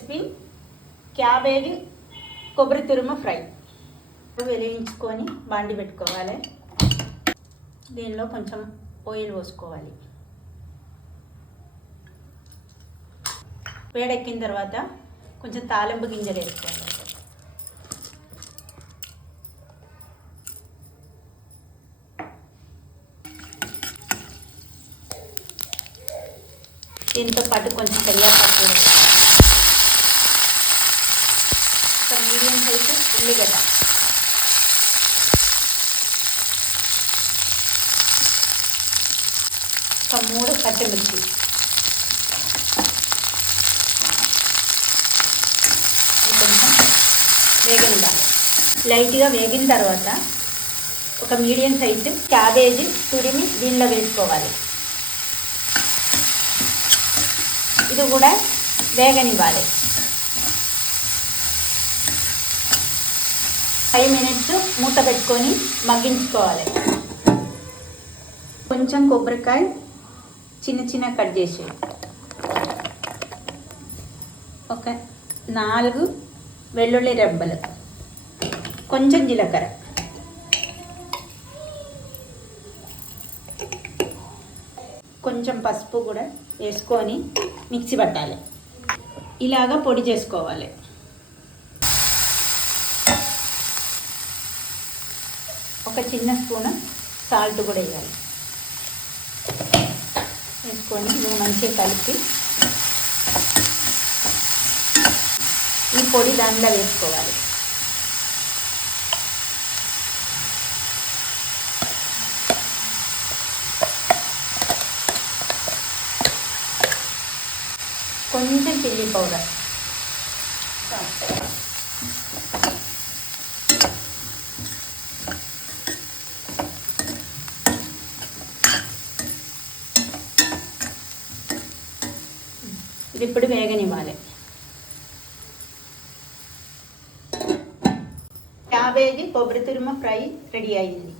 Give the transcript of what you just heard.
Recipe cabbage కొబ్బరి తురుము fry. వెలిగించుకొని బాండి పెట్టుకోవాలి. దీనిలో కొంచెం ఆయిల్ పోసుకోవాలి. వేడెక్కిన తర్వాత కొంచెం తాలింపు గింజలు వేసుకోవాలి. దీంతో పాటు కొంచెం కరివేపాకు ఒక మీడియం సైజు ఉల్లిగడ్డ, ఒక 3 పచ్చిమిర్చి, కొంచెం వేగనివ్వాలి. లైట్గా వేగిన తర్వాత ఒక మీడియం సైజు క్యాబేజీ తురిమి దీనిలో వేసుకోవాలి. ఇది కూడా వేగనివ్వాలి. 5 మినిట్స్ మూత పెట్టుకొని మగ్గించుకోవాలి. కొంచెం కొబ్బరికాయ చిన్న చిన్న కట్ చేసి, ఒక 4 వెల్లుల్లి రెబ్బలు, కొంచెం జీలకర్ర, కొంచెం పసుపు కూడా వేసుకొని మిక్సీ పట్టాలి. ఇలాగా పొడి చేసుకోవాలి. ఒక చిన్న స్పూన్ సాల్ట్ కూడా వేయాలి. వేసుకొని మంచిగా కలిపి ఈ పొడి దానిలో వేసుకోవాలి. కొంచెం చిల్లీ పౌడర్, ఇది ఇప్పుడు వేగనివ్వాలి. క్యాబేజీ కొబ్బరి తురుము ఫ్రై రెడీ అయింది.